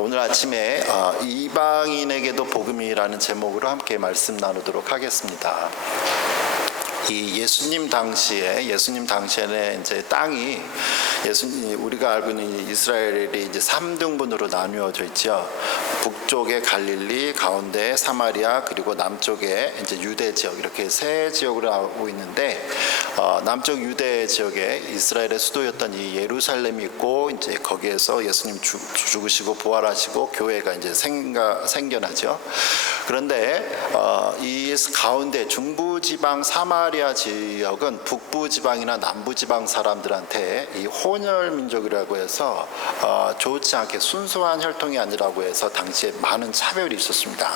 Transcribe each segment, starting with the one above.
오늘 아침에 이방인에게도 복음이라는 제목으로 함께 말씀 나누도록 하겠습니다. 이 예수님 당시에는 이제 땅이 우리가 알고 있는 이스라엘이 이제 3등분으로 나누어져 있죠. 북쪽에 갈릴리, 가운데 사마리아, 그리고 남쪽에 이제 유대 지역, 이렇게 세 지역으로 나오고 있는데 남쪽 유대 지역에 이스라엘의 수도였던 이 예루살렘이 있고, 이제 거기에서 예수님 죽으시고 부활하시고 교회가 이제 생겨나죠. 그런데 이 가운데 중부 지방 사마리아 지역은 북부 지방이나 남부 지방 사람들한테 이 혼혈 민족이라고 해서 좋지 않게 순수한 혈통이 아니라고 해서 당시에 많은 차별이 있었습니다.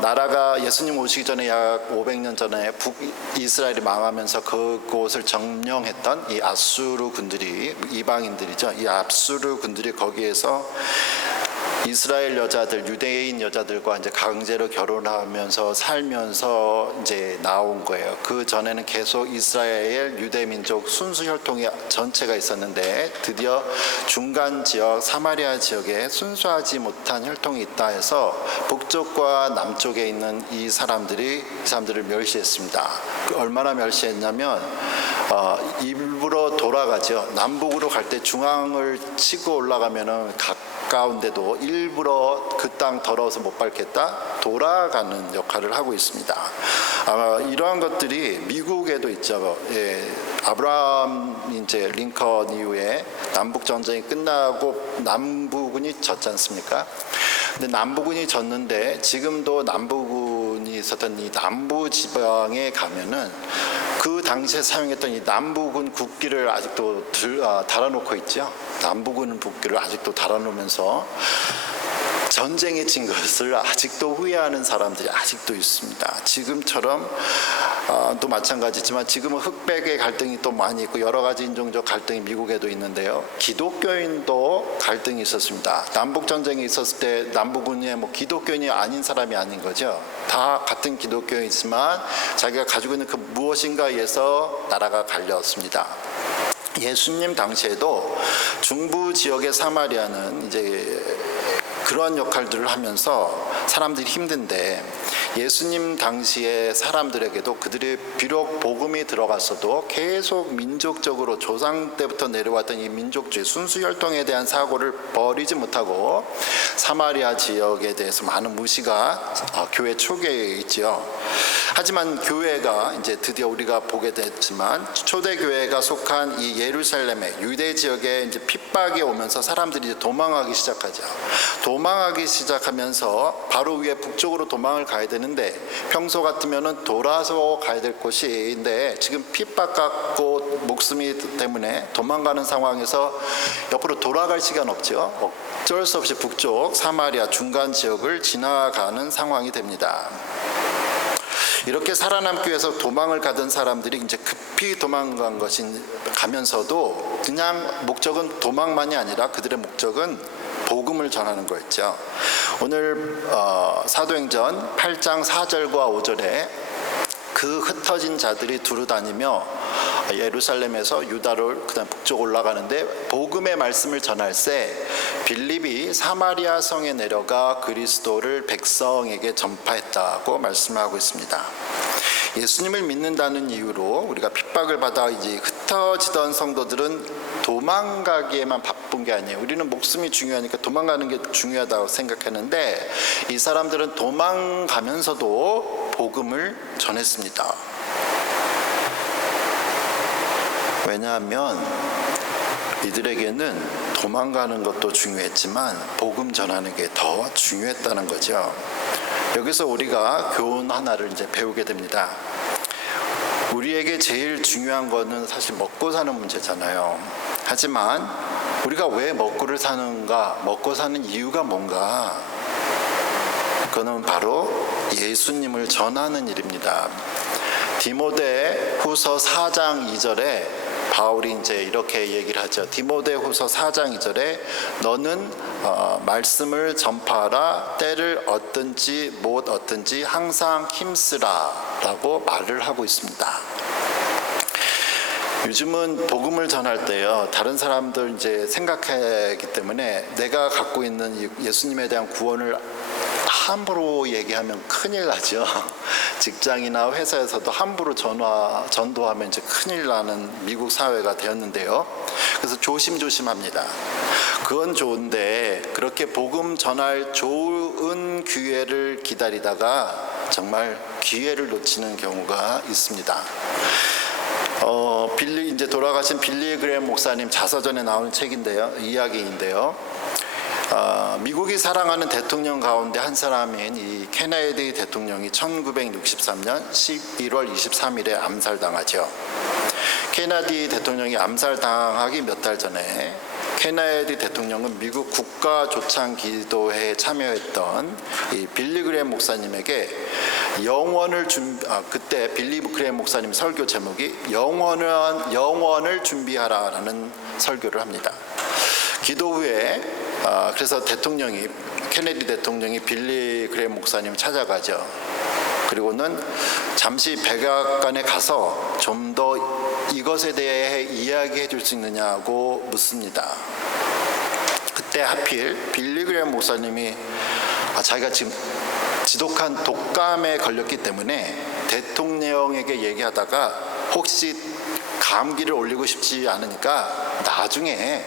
나라가 예수님 오시기 전에 약 500년 전에 북이스라엘이 망하면서 그곳을 점령했던 이 아수르 군들이, 이방인들이죠. 이 아수르 군들이 거기에서 이스라엘 여자들, 유대인 여자들과 이제 강제로 결혼하면서 살면서 이제 나온 거예요. 그 전에는 계속 이스라엘 유대 민족 순수 혈통이 전체가 있었는데, 드디어 중간 지역 사마리아 지역에 순수하지 못한 혈통이 있다 해서 북쪽과 남쪽에 있는 이 사람들을 멸시했습니다. 얼마나 멸시했냐면 일부러 돌아가죠. 남북으로 갈 때 중앙을 치고 올라가면은 가운데도 일부러 그 땅 더러워서 못 밟겠다, 돌아가는 역할을 하고 있습니다. 아마 이러한 것들이 미국에도 있죠. 아브라함 이제 링컨 이후에 남북 전쟁이 끝나고 남부군이 졌지 않습니까? 근데 남부군이 졌는데 지금도 남부군이 있었던 이 남부 지방에 가면은 그 당시에 사용했던 이 남부군 국기를 아직도 달아놓고 있죠. 남부군 국기를 아직도 달아놓으면서 전쟁에 진 것을 아직도 후회하는 사람들이 아직도 있습니다. 지금처럼 또 마찬가지지만 지금은 흑백의 갈등이 또 많이 있고 여러 가지 인종적 갈등이 미국에도 있는데요. 기독교인도 갈등이 있었습니다. 남북 전쟁이 있었을 때 남부군이 기독교인이 아닌 사람이 아닌 거죠. 다 같은 기독교이지만 자기가 가지고 있는 그 무엇인가에 의해서 나라가 갈렸습니다. 예수님 당시에도 중부 지역의 사마리아는 이제 그러한 역할들을 하면서 사람들이 힘든데, 예수님 당시의 사람들에게도 그들이 비록 복음이 들어갔어도 계속 민족적으로 조상 때부터 내려왔던 이 민족주의 순수 혈통에 대한 사고를 버리지 못하고 사마리아 지역에 대해서 많은 무시가 교회 초기에 있지요. 하지만 교회가 이제 드디어 우리가 보게 됐지만 초대교회가 속한 이 예루살렘의 유대 지역에 이제 핍박이 오면서 사람들이 이제 도망하기 시작하죠. 도망하기 시작하면서 바로 위에 북쪽으로 도망을 가야 되는데, 평소 같으면은 돌아서 가야 될 곳인데 지금 핍박받고 목숨이 때문에 도망가는 상황에서 옆으로 돌아갈 시간 없죠. 어쩔 수 없이 북쪽 사마리아 중간 지역을 지나가는 상황이 됩니다. 이렇게 살아남기 위해서 도망을 가던 사람들이 이제 급히 도망간 가면서도 그냥 목적은 도망만이 아니라 그들의 목적은 복음을 전하는 거였죠. 오늘 사도행전 8장 4절과 5절에 그 흩어진 자들이 두루다니며 예루살렘에서 유다로 그다음 북쪽 올라가는데 복음의 말씀을 전할새 빌립이 사마리아 성에 내려가 그리스도를 백성에게 전파했다고 말씀하고 있습니다. 예수님을 믿는다는 이유로 우리가 핍박을 받아 이제 흩어지던 성도들은 도망가기에만 바쁜 게 아니에요. 우리는 목숨이 중요하니까 도망가는 게 중요하다고 생각했는데 이 사람들은 도망가면서도 복음을 전했습니다. 왜냐하면 이들에게는 도망가는 것도 중요했지만 복음 전하는 게 더 중요했다는 거죠. 여기서 우리가 교훈 하나를 이제 배우게 됩니다. 우리에게 제일 중요한 거는 사실 먹고 사는 문제잖아요. 하지만 우리가 왜 먹고를 사는가, 먹고 사는 이유가 뭔가, 그거는 바로 예수님을 전하는 일입니다. 디모데 후서 4장 2절에 바울이 이제 이렇게 얘기를 하죠. 디모데 후서 4장 2절에 너는 말씀을 전파하라, 때를 얻든지 못 얻든지 항상 힘쓰라 라고 말을 하고 있습니다. 요즘은 복음을 전할 때요, 다른 사람들 이제 생각하기 때문에 내가 갖고 있는 예수님에 대한 구원을 함부로 얘기하면 큰일 나죠. 직장이나 회사에서도 함부로 전도하면 이제 큰일 나는 미국 사회가 되었는데요. 그래서 조심조심합니다. 그건 좋은데 그렇게 복음 전할 좋은 기회를 기다리다가 정말 기회를 놓치는 경우가 있습니다. 이제 돌아가신 빌리 그레엄 목사님 자서전에 나오는 책인데요, 이야기인데요. 미국이 사랑하는 대통령 가운데 한 사람인 이 케네디 대통령이 1963년 11월 23일에 암살당하죠. 케네디 대통령이 암살당하기 몇 달 전에 케네디 대통령은 미국 국가조창기도회에 참여했던 이 빌리 그레엄 목사님에게 그때 빌리 그레엄 목사님 설교 제목이 영원을 준비하라라는 설교를 합니다. 기도 후에 그래서 케네디 대통령이 빌리 그레엄 목사님 찾아가죠. 그리고는 잠시 백악관에 가서 좀 더 이것에 대해 이야기해 줄 수 있느냐고 묻습니다. 그때 하필 빌리 그레엄 목사님이 자기가 지금 지독한 독감에 걸렸기 때문에 대통령에게 얘기하다가 혹시 감기를 올리고 싶지 않으니까 나중에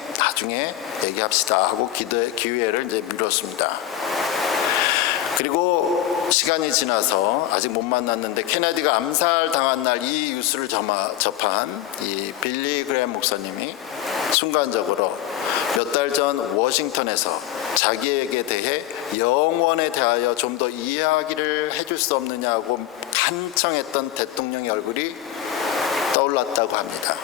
얘기합시다 하고 기회를 이제 미뤘습니다. 그리고 시간이 지나서 아직 못 만났는데 케네디가 암살당한 날 이 뉴스를 접한 이 빌리 그레엄 목사님이 순간적으로 몇 달 전 워싱턴에서 자기에게 대해 영원에 대하여 좀 더 이야기를 해줄 수 없느냐고 간청했던 대통령의 얼굴이 떠올랐다고 합니다.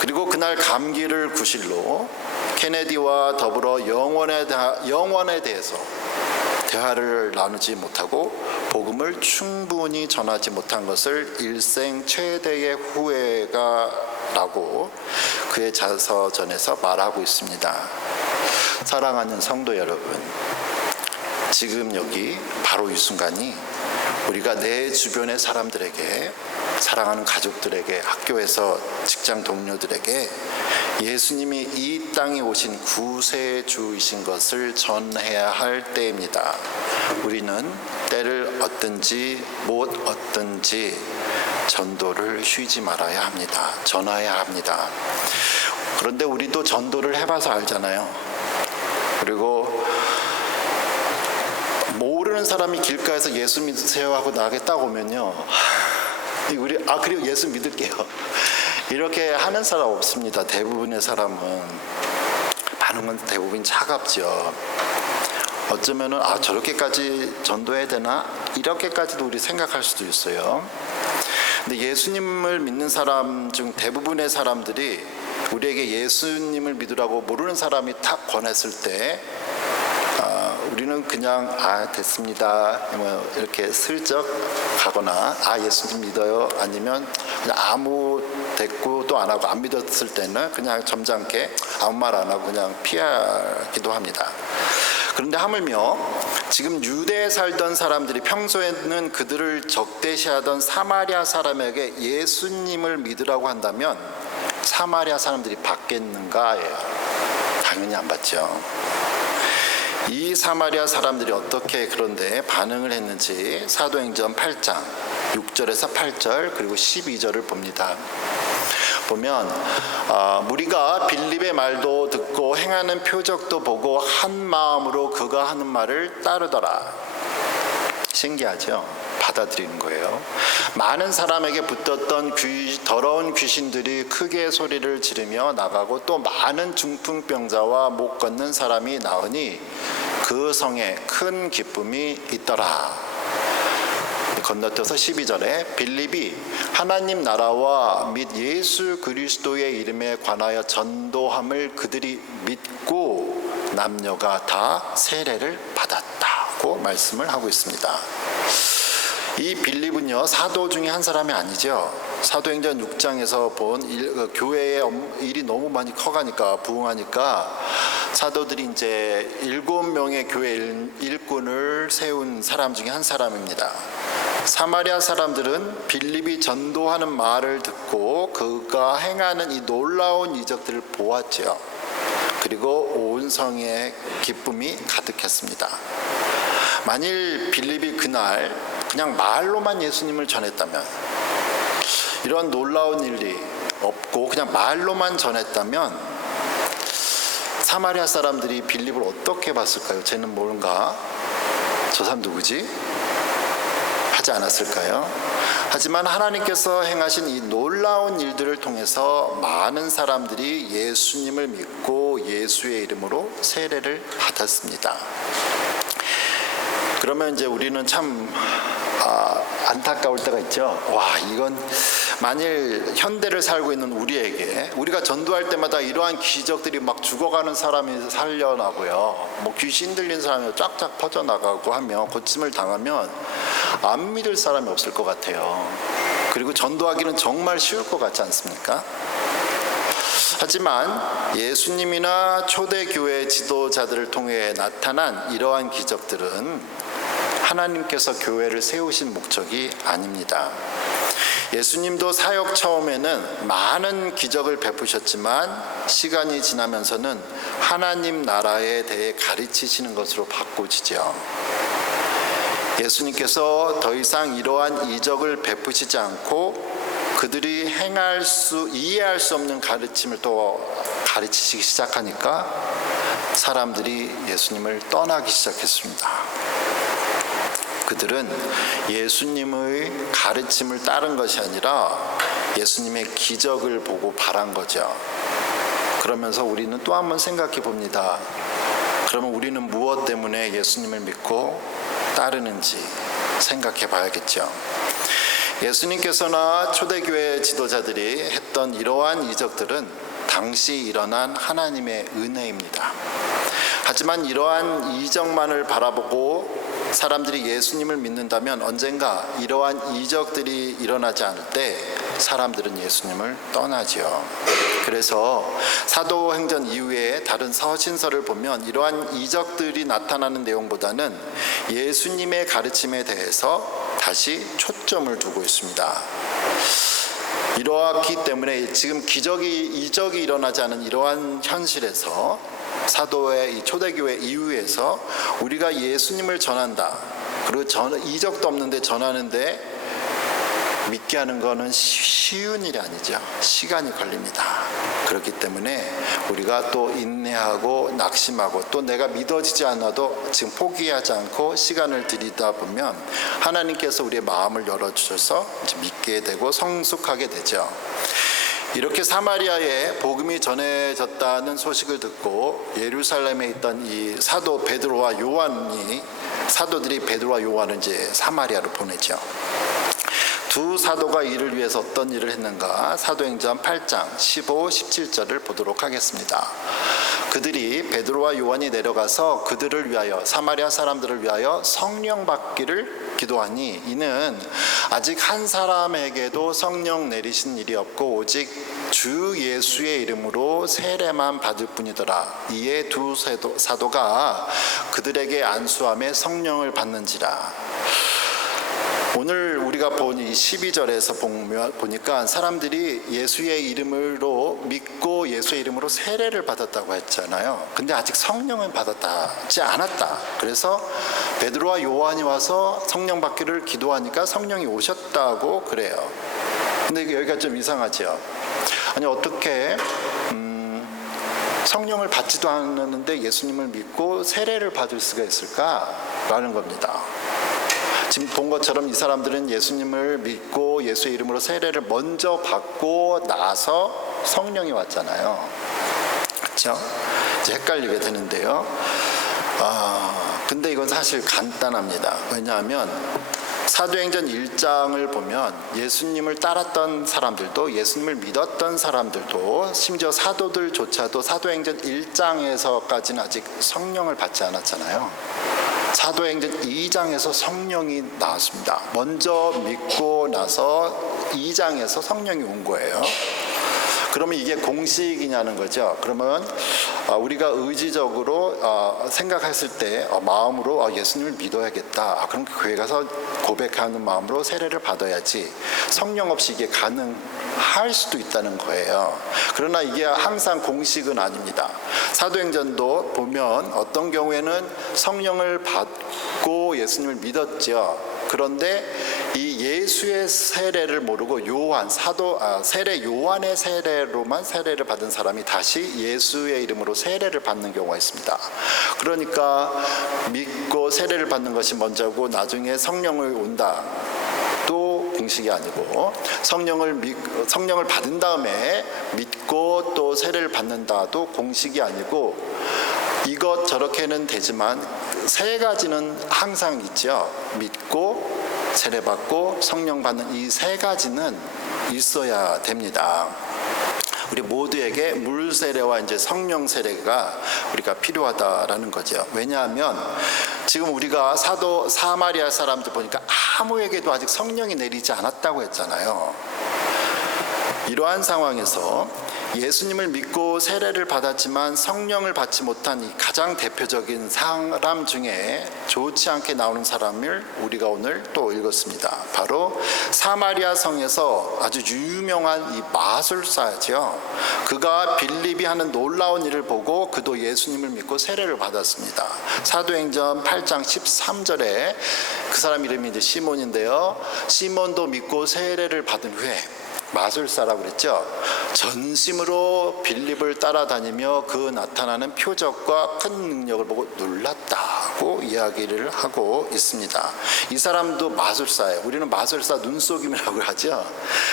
그리고 그날 감기를 구실로 케네디와 더불어 영원에 대해서 대화를 나누지 못하고 복음을 충분히 전하지 못한 것을 일생 최대의 후회가라고 그의 자서전에서 말하고 있습니다. 사랑하는 성도 여러분, 지금 여기 바로 이 순간이 우리가 내 주변의 사람들에게, 사랑하는 가족들에게, 학교에서 직장 동료들에게 예수님이 이 땅에 오신 구세주이신 것을 전해야 할 때입니다. 우리는 때를 얻든지 못 얻든지 전도를 쉬지 말아야 합니다. 전해야 합니다. 그런데 우리도 전도를 해봐서 알잖아요. 그리고 모르는 사람이 길가에서 예수 믿으세요 하고 나에게 딱 오면요, 그리고 예수 믿을게요 이렇게 하는 사람 없습니다. 대부분의 사람은 반응은 대부분 차갑죠. 어쩌면은 저렇게까지 전도해야 되나 이렇게까지도 우리 생각할 수도 있어요. 근데 예수님을 믿는 사람 중 대부분의 사람들이 우리에게 예수님을 믿으라고 모르는 사람이 탁 권했을 때 우리는 그냥 됐습니다 뭐 이렇게 슬쩍 가거나 예수님 믿어요, 아니면 그냥 아무 대꾸도 안 하고 안 믿었을 때는 그냥 점잖게 아무 말 안 하고 그냥 피하기도 합니다. 그런데 하물며 지금 유대에 살던 사람들이 평소에는 그들을 적대시하던 사마리아 사람에게 예수님을 믿으라고 한다면 사마리아 사람들이 받겠는가예요. 당연히 안 받죠. 이 사마리아 사람들이 어떻게 그런데 반응을 했는지 사도행전 8장 6절에서 8절 그리고 12절을 봅니다. 보면 무리가 빌립의 말도 듣고 행하는 표적도 보고 한 마음으로 그가 하는 말을 따르더라. 신기하죠? 받아들이는 거예요. 많은 사람에게 붙었던 더러운 귀신들이 크게 소리를 지르며 나가고 또 많은 중풍병자와 못 걷는 사람이 나으니 그 성에 큰 기쁨이 있더라. 건너뛰어서 12절에 빌립이 하나님 나라와 및 예수 그리스도의 이름에 관하여 전도함을 그들이 믿고 남녀가 다 세례를 받았다고 말씀을 하고 있습니다. 이 빌립은요, 사도 중에 한 사람이 아니죠. 사도행전 6장에서 본 교회의 일이 너무 많이 커가니까, 부흥하니까 사도들이 이제 7명의 교회 일꾼을 세운 사람 중에 한 사람입니다. 사마리아 사람들은 빌립이 전도하는 말을 듣고 그가 행하는 이 놀라운 이적들을 보았지요. 그리고 온 성에 기쁨이 가득했습니다. 만일 빌립이 그날 그냥 말로만 예수님을 전했다면, 이런 놀라운 일이 없고 그냥 말로만 전했다면 사마리아 사람들이 빌립을 어떻게 봤을까요? 쟤는 뭔가, 저 사람 누구지? 하지 않았을까요? 하지만 하나님께서 행하신 이 놀라운 일들을 통해서 많은 사람들이 예수님을 믿고 예수의 이름으로 세례를 받았습니다. 그러면 이제 우리는 참 안타까울 때가 있죠. 와, 이건 만일 현대를 살고 있는 우리에게, 우리가 전도할 때마다 이러한 기적들이 막 죽어가는 사람이 살려나고요, 뭐 귀신 들린 사람이 쫙쫙 퍼져나가고 하며 고침을 당하면 안 믿을 사람이 없을 것 같아요. 그리고 전도하기는 정말 쉬울 것 같지 않습니까? 하지만 예수님이나 초대교회 지도자들을 통해 나타난 이러한 기적들은 하나님께서 교회를 세우신 목적이 아닙니다. 예수님도 사역 처음에는 많은 기적을 베푸셨지만 시간이 지나면서는 하나님 나라에 대해 가르치시는 것으로 바꾸시죠. 예수님께서 더 이상 이러한 이적을 베푸시지 않고 그들이 이해할 수 없는 가르침을 또 가르치시기 시작하니까 사람들이 예수님을 떠나기 시작했습니다. 그들은 예수님의 가르침을 따른 것이 아니라 예수님의 기적을 보고 바란 거죠. 그러면서 우리는 또 한 번 생각해 봅니다. 그러면 우리는 무엇 때문에 예수님을 믿고 따르는지 생각해 봐야겠죠. 예수님께서나 초대교회 지도자들이 했던 이러한 이적들은 당시 일어난 하나님의 은혜입니다. 하지만 이러한 이적만을 바라보고 사람들이 예수님을 믿는다면 언젠가 이러한 이적들이 일어나지 않을 때 사람들은 예수님을 떠나지요. 그래서 사도행전 이후에 다른 서신서를 보면 이러한 이적들이 나타나는 내용보다는 예수님의 가르침에 대해서 다시 초점을 두고 있습니다. 이러하기 때문에 지금 이적이 일어나지 않은 이러한 현실에서, 사도의 이 초대교회 이후에서 우리가 예수님을 전한다, 그리고 이적도 없는데 전하는데 믿게 하는 것은 쉬운 일이 아니죠. 시간이 걸립니다. 그렇기 때문에 우리가 또 인내하고 낙심하고, 또 내가 믿어지지 않아도 지금 포기하지 않고 시간을 들이다 보면 하나님께서 우리의 마음을 열어주셔서 믿게 되고 성숙하게 되죠. 이렇게 사마리아에 복음이 전해졌다는 소식을 듣고 예루살렘에 있던 이 사도 베드로와 요한이, 사도들이 베드로와 요한을 이제 사마리아로 보내죠. 두 사도가 이를 위해서 어떤 일을 했는가, 사도행전 8장 15, 17절을 보도록 하겠습니다. 그들이, 베드로와 요한이 내려가서 그들을 위하여, 사마리아 사람들을 위하여 성령 받기를 기도하니, 이는 아직 한 사람에게도 성령 내리신 일이 없고 오직 주 예수의 이름으로 세례만 받을 뿐이더라. 이에 두 사도가 그들에게 안수함에 성령을 받는지라. 오늘 우리가 본 이 12절에서 보니까 사람들이 예수의 이름으로 믿고 예수의 이름으로 세례를 받았다고 했잖아요. 근데 아직 성령을 받지 않았다. 그래서 베드로와 요한이 와서 성령 받기를 기도하니까 성령이 오셨다고 그래요. 근데 여기가 좀 이상하죠. 아니, 어떻게 성령을 받지도 않았는데 예수님을 믿고 세례를 받을 수가 있을까라는 겁니다. 지금 본 것처럼 이 사람들은 예수님을 믿고 예수의 이름으로 세례를 먼저 받고 나서 성령이 왔잖아요. 그렇죠? 이제 헷갈리게 되는데요. 근데 이건 사실 간단합니다. 왜냐하면 사도행전 1장을 보면 예수님을 따랐던 사람들도, 예수님을 믿었던 사람들도, 심지어 사도들조차도 사도행전 1장에서까지는 아직 성령을 받지 않았잖아요. 사도행전 2장에서 성령이 나왔습니다. 먼저 믿고 나서 2장에서 성령이 온 거예요. 그러면 이게 공식이냐는 거죠. 그러면 우리가 의지적으로 생각했을 때 마음으로 예수님을 믿어야겠다. 그럼 교회 가서 고백하는 마음으로 세례를 받아야지. 성령 없이 이게 가능할 수도 있다는 거예요. 그러나 이게 항상 공식은 아닙니다. 사도행전도 보면 어떤 경우에는 성령을 받고 예수님을 믿었죠. 그런데 이 예수의 세례를 모르고 세례 요한의 세례로만 세례를 받은 사람이 다시 예수의 이름으로 세례를 받는 경우가 있습니다. 그러니까 믿고 세례를 받는 것이 먼저고 나중에 성령을 온다. 또 공식이 아니고 성령을 받은 다음에 믿고 또 세례를 받는다도 공식이 아니고 이것 저렇게는 되지만 세 가지는 항상 있죠. 믿고 세례받고 성령 받는 이 세 가지는 있어야 됩니다. 우리 모두에게 물 세례와 이제 성령 세례가 우리가 필요하다라는 거죠. 왜냐하면 지금 우리가 사마리아 사람들 보니까 아무에게도 아직 성령이 내리지 않았다고 했잖아요. 이러한 상황에서 예수님을 믿고 세례를 받았지만 성령을 받지 못한 이 가장 대표적인 사람 중에 좋지 않게 나오는 사람을 우리가 오늘 또 읽었습니다. 바로 사마리아 성에서 아주 유명한 이 마술사죠. 그가 빌립이 하는 놀라운 일을 보고 그도 예수님을 믿고 세례를 받았습니다. 사도행전 8장 13절에 그 사람 이름이 이제 시몬인데요. 시몬도 믿고 세례를 받은 후에 마술사라고 그랬죠. 전심으로 빌립을 따라다니며 그 나타나는 표적과 큰 능력을 보고 놀랐다고 이야기를 하고 있습니다. 이 사람도 마술사예요. 우리는 마술사 눈속임이라고 하죠.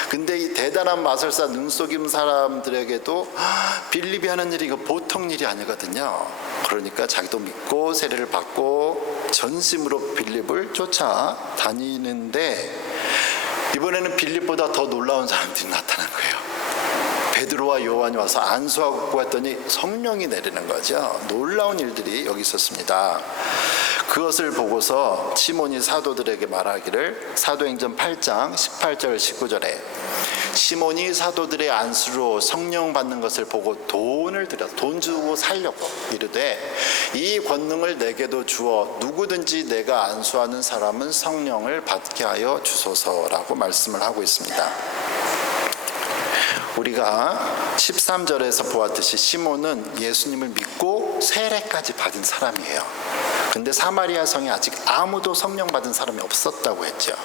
근데 이 대단한 마술사 눈속임 사람들에게도 빌립이 하는 일이 이거 보통 일이 아니거든요. 그러니까 자기도 믿고 세례를 받고 전심으로 빌립을 쫓아다니는데 이번에는 빌립보다 더 놀라운 사람들이 나타난 거예요. 베드로와 요한이 와서 안수하고 했더니 성령이 내리는 거죠. 놀라운 일들이 여기 있었습니다. 그것을 보고서 시몬이 사도들에게 말하기를 사도행전 8장 18절 19절에 시몬이 사도들의 안수로 성령 받는 것을 보고 돈 주고 살려고 이르되 이 권능을 내게도 주어 누구든지 내가 안수하는 사람은 성령을 받게 하여 주소서라고 말씀을 하고 있습니다. 우리가 13절에서 보았듯이 시몬은 예수님을 믿고 세례까지 받은 사람이에요. 근데 사마리아 성에 아직 아무도 성령 받은 사람이 없었다고 했죠.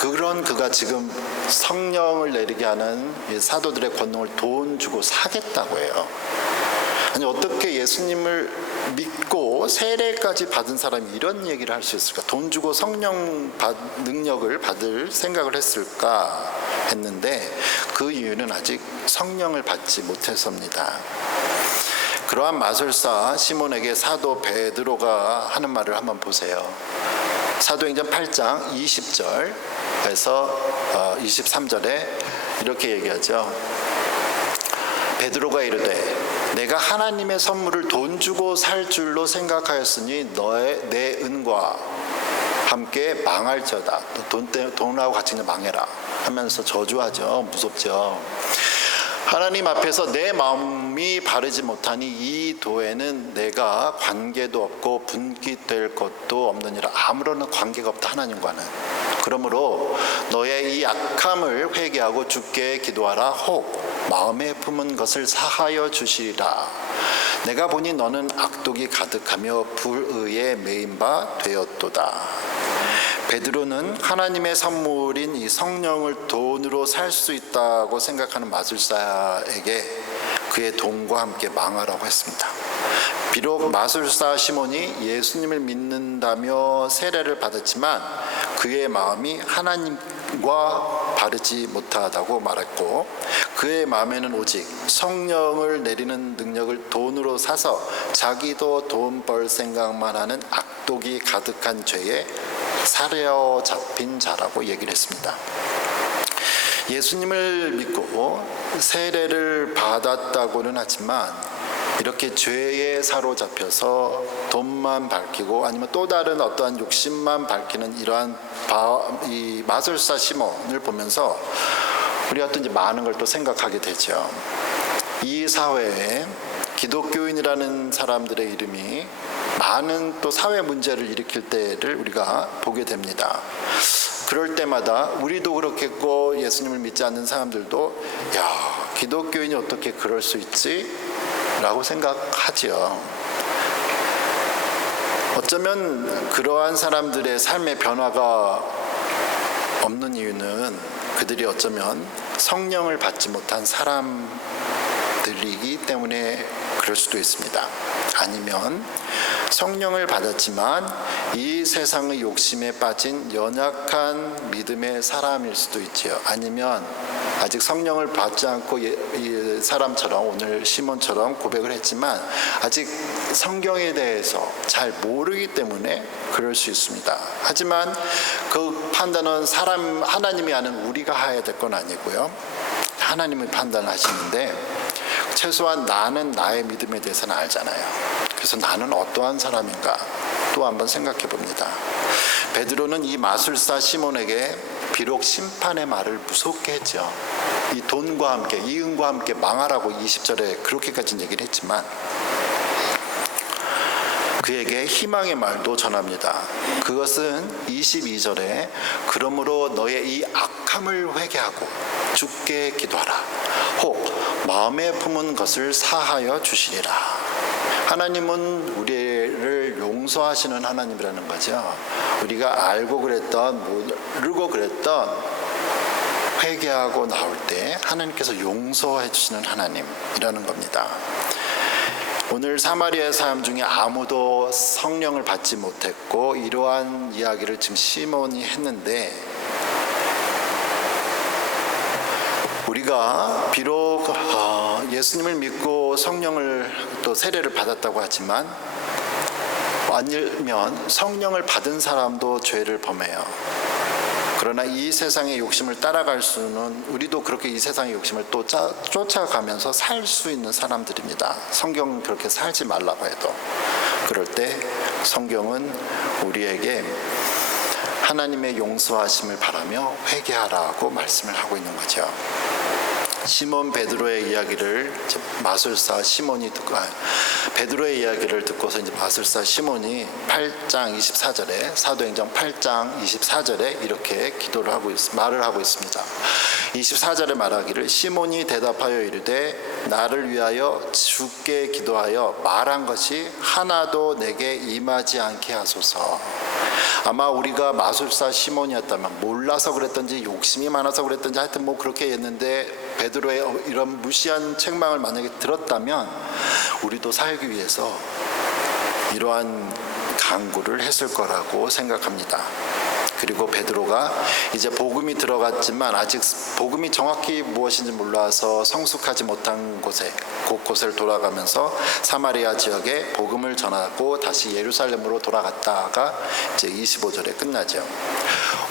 그런 그가 지금 성령을 내리게 하는 사도들의 권능을 돈 주고 사겠다고 해요. 아니 어떻게 예수님을 믿고 세례까지 받은 사람이 이런 얘기를 할 수 있을까? 돈 주고 성령 능력을 받을 생각을 했을까 했는데 그 이유는 아직 성령을 받지 못했습니다. 그러한 마술사 시몬에게 사도 베드로가 하는 말을 한번 보세요. 사도행전 8장 20절에서 23절에 이렇게 얘기하죠. 베드로가 이르되 내가 하나님의 선물을 돈 주고 살 줄로 생각하였으니 내 은과 함께 망할저다. 돈하고 같이 망해라 하면서 저주하죠. 무섭죠. 하나님 앞에서 내 마음이 바르지 못하니 이 도에는 내가 관계도 없고 분깃될 것도 없느니라. 아무런 관계가 없다 하나님과는. 그러므로 너의 이 악함을 회개하고 주께 기도하라. 혹 마음에 품은 것을 사하여 주시리라. 내가 보니 너는 악독이 가득하며 불의에 매인 바 되었도다. 베드로는 하나님의 선물인 이 성령을 돈으로 살 수 있다고 생각하는 마술사에게 그의 돈과 함께 망하라고 했습니다. 비록 마술사 시몬이 예수님을 믿는다며 세례를 받았지만 그의 마음이 하나님과 바르지 못하다고 말했고 그의 마음에는 오직 성령을 내리는 능력을 돈으로 사서 자기도 돈 벌 생각만 하는 악독이 가득한 죄에 사려잡힌 자라고 얘기를 했습니다. 예수님을 믿고 세례를 받았다고는 하지만 이렇게 죄에 사로잡혀서 돈만 밝히고 아니면 또 다른 어떠한 욕심만 밝히는 이러한 이 마술사 시몬을 보면서 우리가 또 이제 많은 걸 또 생각하게 되죠. 이 사회에 기독교인이라는 사람들의 이름이 많은 또 사회 문제를 일으킬 때를 우리가 보게 됩니다. 그럴 때마다 우리도 그렇겠고 예수님을 믿지 않는 사람들도 야, 기독교인이 어떻게 그럴 수 있지? 라고 생각하지요. 어쩌면 그러한 사람들의 삶의 변화가 없는 이유는 그들이 어쩌면 성령을 받지 못한 사람들이기 때문에 그럴 수도 있습니다. 아니면 성령을 받았지만 이 세상의 욕심에 빠진 연약한 믿음의 사람일 수도 있지요. 아니면 아직 성령을 받지 않고 이 사람처럼 오늘 시몬처럼 고백을 했지만 아직 성경에 대해서 잘 모르기 때문에 그럴 수 있습니다. 하지만 그 판단은 하나님이 하는 우리가 해야 될 건 아니고요. 하나님이 판단하시는데 최소한 나는 나의 믿음에 대해서는 알잖아요. 그래서 나는 어떠한 사람인가 또 한번 생각해 봅니다. 베드로는 이 마술사 시몬에게 비록 심판의 말을 무섭게 했죠. 이 돈과 함께 이은과 함께 망하라고 20절에 그렇게까지 얘기를 했지만 그에게 희망의 말도 전합니다. 그것은 22절에 그러므로 너의 이 악함을 회개하고 주께 기도하라. 혹 마음에 품은 것을 사하여 주시리라. 하나님은 우리를 용서하시는 하나님이라는 거죠. 우리가 알고 그랬던 모르고 그랬던 회개하고 나올 때 하나님께서 용서해 주시는 하나님이라는 겁니다. 오늘 사마리아 사람 중에 아무도 성령을 받지 못했고 이러한 이야기를 지금 시몬이 했는데 우리가 비록 예수님을 믿고 성령을 또 세례를 받았다고 하지만 아니면 성령을 받은 사람도 죄를 범해요. 그러나 이 세상의 욕심을 따라갈 수는 우리도 그렇게 이 세상의 욕심을 또 쫓아가면서 살 수 있는 사람들입니다. 성경은 그렇게 살지 말라고 해도 그럴 때 성경은 우리에게 하나님의 용서하심을 바라며 회개하라고 말씀을 하고 있는 거죠. 시몬 베드로의 이야기를 마술사 시몬이 듣고 베드로의 이야기를 듣고서 이제 마술사 시몬이 8장 24절에 사도행전 8장 24절에 이렇게 기도를 하고 말을 하고 있습니다. 24절에 말하기를 시몬이 대답하여 이르되 나를 위하여 주께 기도하여 말한 것이 하나도 내게 임하지 않게 하소서. 아마 우리가 마술사 시몬이었다면 몰라서 그랬던지 욕심이 많아서 그랬던지 하여튼 뭐 그렇게 했는데 베드로의 이런 무시한 책망을 만약에 들었다면 우리도 살기 위해서 이러한 간구를 했을 거라고 생각합니다. 그리고 베드로가 이제 복음이 들어갔지만 아직 복음이 정확히 무엇인지 몰라서 성숙하지 못한 곳곳을 돌아가면서 사마리아 지역에 복음을 전하고 다시 예루살렘으로 돌아갔다가 이제 25절에 끝나죠.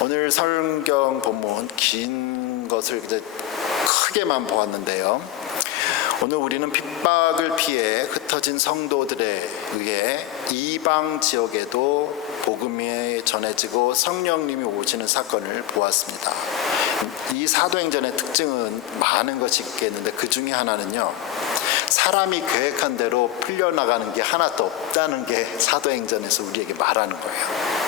오늘 성경 본문 긴 것을 이제 크게만 보았는데요. 오늘 우리는 핍박을 피해 흩어진 성도들에 의해 이방 지역에도 복음이 전해지고 성령님이 오시는 사건을 보았습니다. 이 사도행전의 특징은 많은 것이 있겠는데 그 중에 하나는요. 사람이 계획한 대로 풀려나가는 게 하나도 없다는 게 사도행전에서 우리에게 말하는 거예요.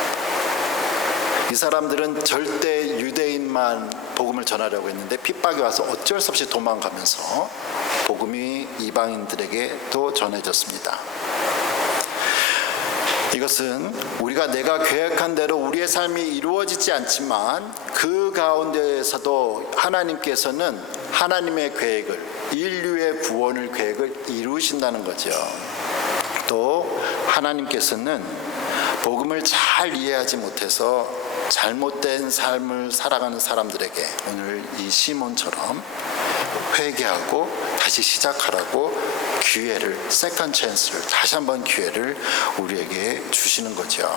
이 사람들은 절대 유대인만 복음을 전하려고 했는데 핍박이 와서 어쩔 수 없이 도망가면서 복음이 이방인들에게도 전해졌습니다. 이것은 우리가 내가 계획한 대로 우리의 삶이 이루어지지 않지만 그 가운데에서도 하나님께서는 하나님의 계획을 인류의 구원을 계획을 이루신다는 거죠. 또 하나님께서는 복음을 잘 이해하지 못해서 잘못된 삶을 살아가는 사람들에게 오늘 이 시몬처럼 회개하고 다시 시작하라고 기회를, 세컨드 찬스를, 다시 한번 기회를 우리에게 주시는 거죠.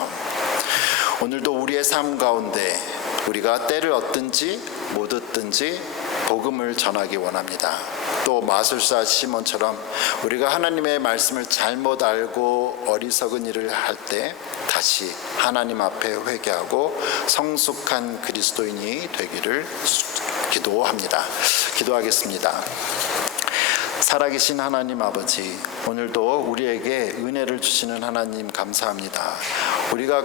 오늘도 우리의 삶 가운데 우리가 때를 얻든지 못 얻든지 복음을 전하기 원합니다. 또 마술사 시몬처럼 우리가 하나님의 말씀을 잘못 알고 어리석은 일을 할 때 다시 하나님 앞에 회개하고 성숙한 그리스도인이 되기를 기도합니다. 기도하겠습니다. 살아계신 하나님 아버지, 오늘도 우리에게 은혜를 주시는 하나님 감사합니다. 우리가